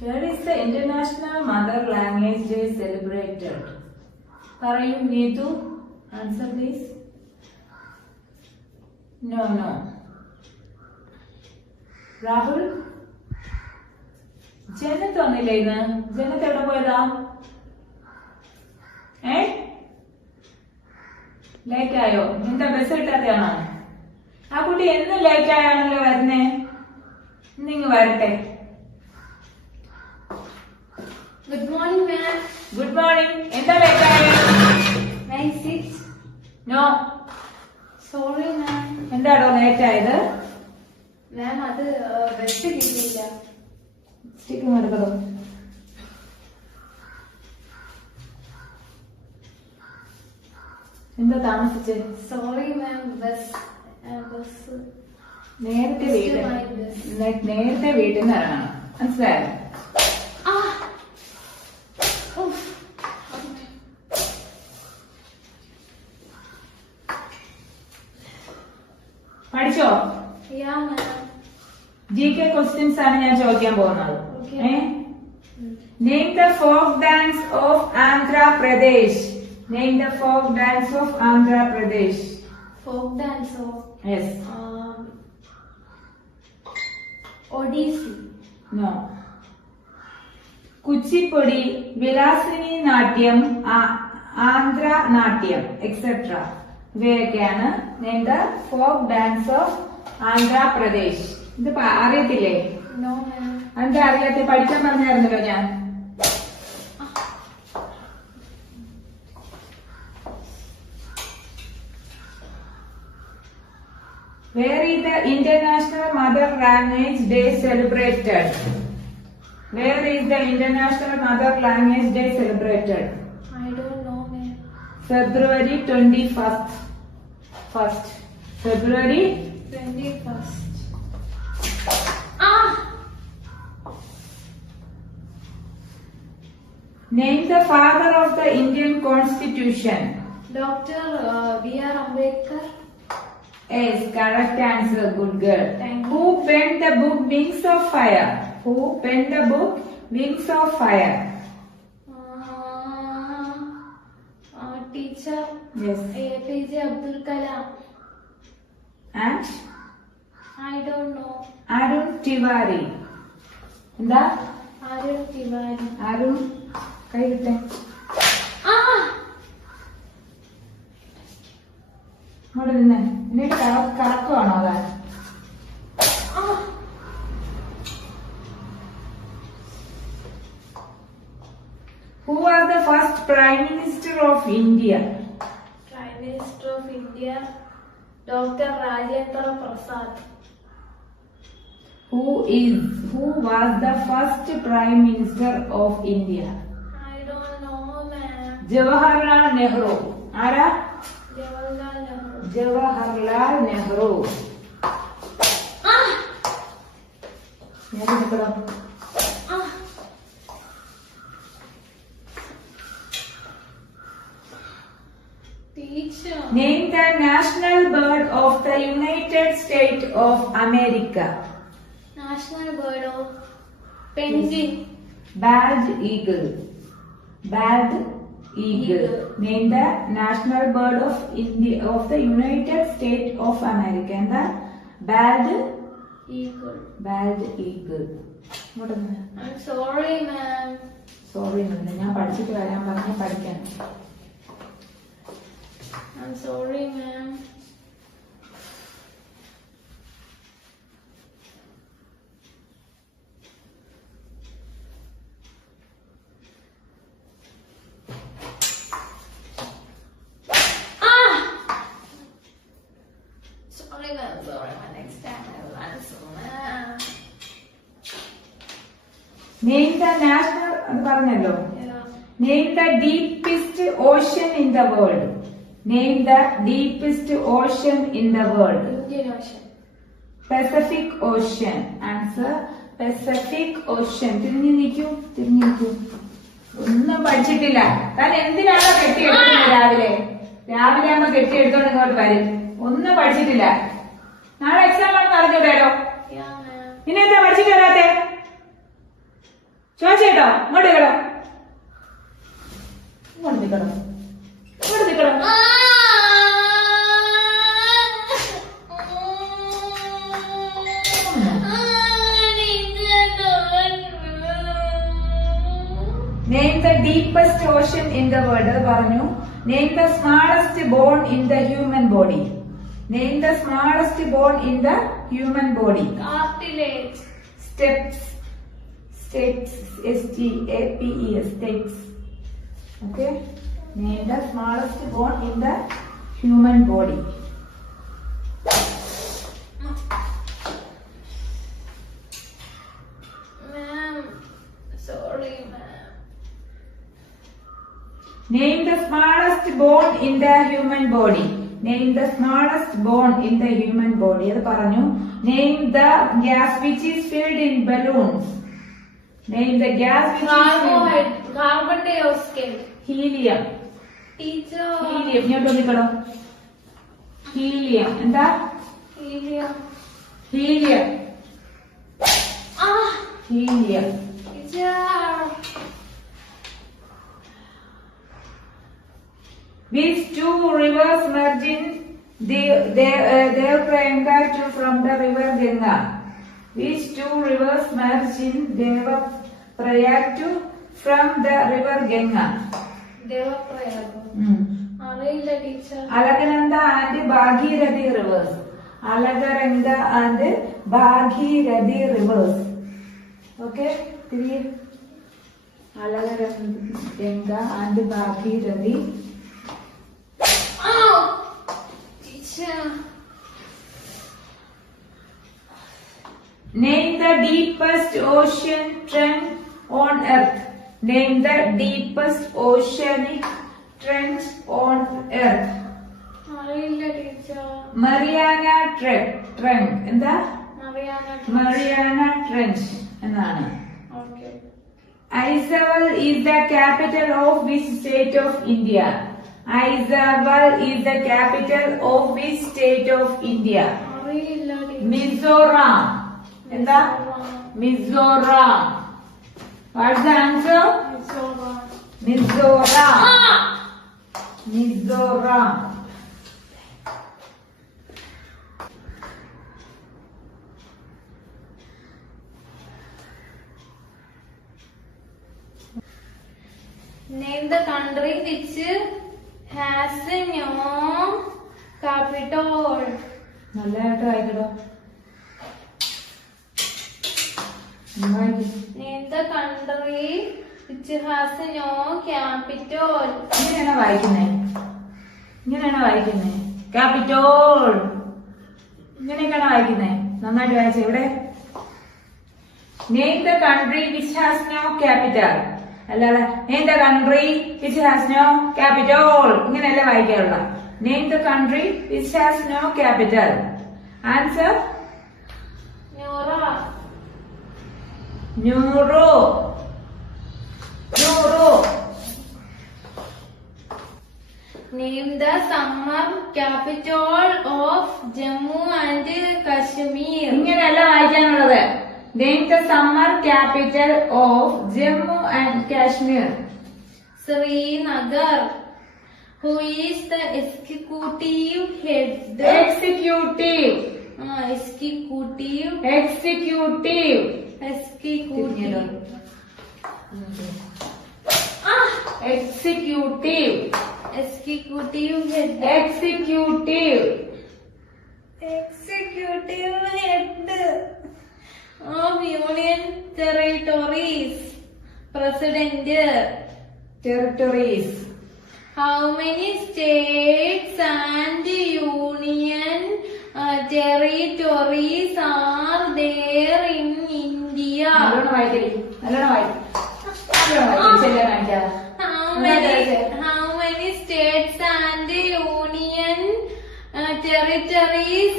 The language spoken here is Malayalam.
Where is the International Mother Language Day celebrated? Parayu Neetu, answer please. No. Rahul? Janet ഒന്നില്ല ഇന്ന്. Janet എവിടെ പോയതാ? ലേറ്റ് ആയോ? എന്താ ബസ് കിട്ടാതെയാണോ? ആ കുട്ടി എന്ന് ലേറ്റ് ആയാണല്ലോ വരുന്നേ. ഇന്നിങ്ങ് വരട്ടെ. Good morning, ma'am. Good morning. എന്താ ലേറ്റ് ആയോ? 9:06. No. Sorry, ma'am. എന്താടോ ലേറ്റ് ആയത്? Ma'am, അത് ബസ് കിട്ടിയില്ല. സ്റ്റിക്ക് എടുക്കണോ? എന്താ താമസിച്ചേ? Sorry, ma'am. ബസ് നേരത്തെ വീട്ടിൽ നിന്ന് ഇറങ്ങണം. മനസ്സിലായോ? പഠിച്ചോ? Yeah, ma'am. GK ക്വസ്റ്റ്യൻസ് ആണ് ഞാൻ ചോദിക്കാൻ പോകുന്നത്. Okay. Name the folk dance of Andhra Pradesh. Name the folk dance of Andhra Pradesh. Folk dance of Yes. Odissi. No. Kuchipudi, Vilasini Natyam, Andhra Natyam, etc. ഇവയൊക്കെയാണ് name the folk dance of Andhra Pradesh. ഇത് അറിയത്തില്ലേ? No, ma'am. എന്താ അറിയാത്ത? പഠിക്കാൻ പറഞ്ഞായിരുന്നല്ലോ ഞാൻ. Where is the International Mother Language Day celebrated? Where is the International Mother Language Day celebrated? I don't know, ma'am. February 21st. February 21st. Name the father of the Indian Constitution. Dr. B.R. Ambedkar. Yes, correct answer. Good girl. Thank you. Who penned the book Wings of Fire? Who penned the book Wings of Fire? Teacher. Yes. APJ Abdul Kalam. And I don't know. Arun Tiwari. എന്താ? Arun Tiwari. Arun കൈ കിട്ടേ. അവിടെ നിന്ന് എന്നിട്ട് കറക്കുവാണോ? അതാ Who was the first Prime Minister of India? Prime Minister of India, Dr. Rajendra Prasad. Who was the first Prime Minister of India? I don't know, ma'am. Jawaharlal Nehru. ആരാ? Jawaharlal Nehru. Jawaharlal Nehru. Teacher. Name the national bird of the United States of America. National bird of penguin. Bald eagle. Bald eagle. Name the national bird of India of the United States of America. And the bald Eagle. Bald eagle. I'm sorry, ma'am. Sorry, ഞാൻ പഠിച്ചിട്ട് വരാൻ പറഞ്ഞ പഠിക്കാൻ. I'm sorry, ma'am. Sorry, ma'am. Sorry, ma'am. Next time I will answer, ma'am. Name the national അത് പറഞ്ഞല്ലോ. Yeah. Name the deepest ocean in the world. Name the deepest ocean in the world. Indian Ocean. Pacific Ocean. Answer Pacific Ocean. തിരിഞ്ഞു നിൽക്കൂ. ഒന്നും പഠിച്ചിട്ടില്ല. താൻ എന്തിനാണോ കെട്ടിയെടുക്കുന്നത് രാവിലെ ആകുമ്പോ കെട്ടിയെടുത്തോണ്ട് ഇങ്ങോട്ട് വരും. ഒന്നും പഠിച്ചിട്ടില്ല. നാളെ എക്സാം ആണെന്ന് അറിഞ്ഞൂടാലോ. Yeah, ma'am. ഇനി എന്താ പഠിച്ചിട്ട് വരാത്തെ? ചോദിച്ചേട്ടോ ഇങ്ങോട്ട് നിൽക്കടോ, ഇങ്ങോട്ട് നിൽക്കടോ, ഇങ്ങോട്ട് നിൽക്കടോ. Name the deepest ocean in the world. പറഞ്ഞു. Name the smallest bone in the human body. Name the smallest bone in the human body. Cartilage. Steps. Steps. S-T-A-P-E-S. Steps. Okay. Name the smallest bone in the human body. Ma'am, sorry, ma'am. Name the smallest bone in the human body. Name the smallest bone in the human body. അത് പറഞ്ഞു. Name the gas which is filled in balloons. Name the gas which is filled. Carbon dioxide. Helium. Teacher. Helium. ഇങ്ങോട്ട് വന്നിക്കണോ. Helium. എന്താ? Helium. Helium. Ah. Helium. Teacher. These two rivers merge in Devaprayanga from the river Ganga. These two rivers merge in Devaprayanga from the river Ganga. Devaprayanga. അറിയില്ല teacher. Alakananda and Bhagirathi rivers. Alakaranga and Bhagirathi rivers. Okay, clear? Alakaranga and Bhagirathi. Name the deepest ocean trench on earth. Name the deepest oceanic trench on earth. അറിയില്ല ടീച്ചർ. Mariana Trench. എന്താ? Mariana Trench എന്നാണ്. Okay. Aizawl is the capital of which state of India? Aizawl is the capital of which state of India? അറിയില്ല ടീച്ചർ. Mizoram. എന്താ? Mizoram. What's the answer? Mizoram. Mizoram. Name the country which has no capital. നല്ലതായിട്ട് വായിക്കടോ. Name the country which has no capital. ഇങ്ങനെയാണോ വായിക്കുന്നേ? ഇങ്ങനെയാണോ വായിക്കുന്നേ? Capital. ഇങ്ങനെയൊക്കെയാണോ വായിക്കുന്നേ? നന്നായിട്ട് വായിച്ചേ. ഇവിടെ Name the country which has no capital. അല്ലാതെ Name the country which has no capital. ഇങ്ങനെയല്ല വായിക്കാറുള്ള. Name the country which has no capital. Answer? Nora. Nuru. Nuru. Name the summer capital of Jammu and Kashmir. ഇങ്ങനെയല്ല വായിക്കാനുള്ളത്. Name the summer capital of Jammu and Kashmir. Srinagar. Who is the executive head? Executive. Executive. Executive. Executive. Executive. Executive head. Executive. Executive head of Union Territories. President. Territories. How many states and union territories are there in India? നല്ലോണം വായിക്കടി. നല്ലോണം വായിക്കും. നല്ലോണം വായിക്കും. ചെല്ലാൻ വായിക്കാതെ. How many states and union territories